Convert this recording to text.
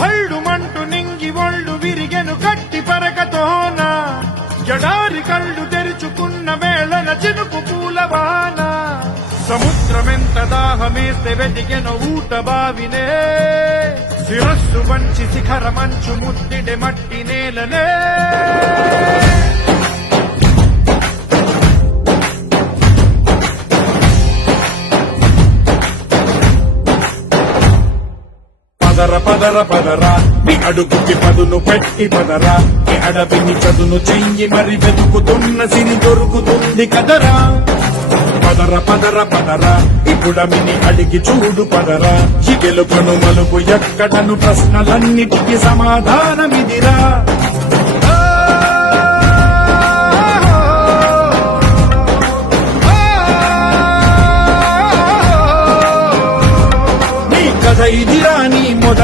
భళ్ళుమంటూ నింగి ఒళ్ళు విరిగెను గట్టి పరకతోన జడారి కళ్ళు తెరుచుకున్న వేళన చినుకు పూలవాన సముద్రమెంత దాహమేస్తే వెతికెను ఊట బావినే శిరస్సు వంచి శిఖర మంచు ముద్దిడే మట్టి నేలనే పదర పదర పదరా నీ అడుగుకి పదును పెట్టి పదరా ఈ అడవిని చదును చెయ్యి మరి వెతుకుతున్న సిరి దొరుకుతుంది కదరా పదర పదర పదరా ఇప్పుడమిని అడిగి చూడు పదరా ఈ గెలుపను మలుపు ఎక్కడను ప్రశ్నలన్నిటికీ సమాధానమిదిరా నీ కథ ఇదిరా నీ మొదలు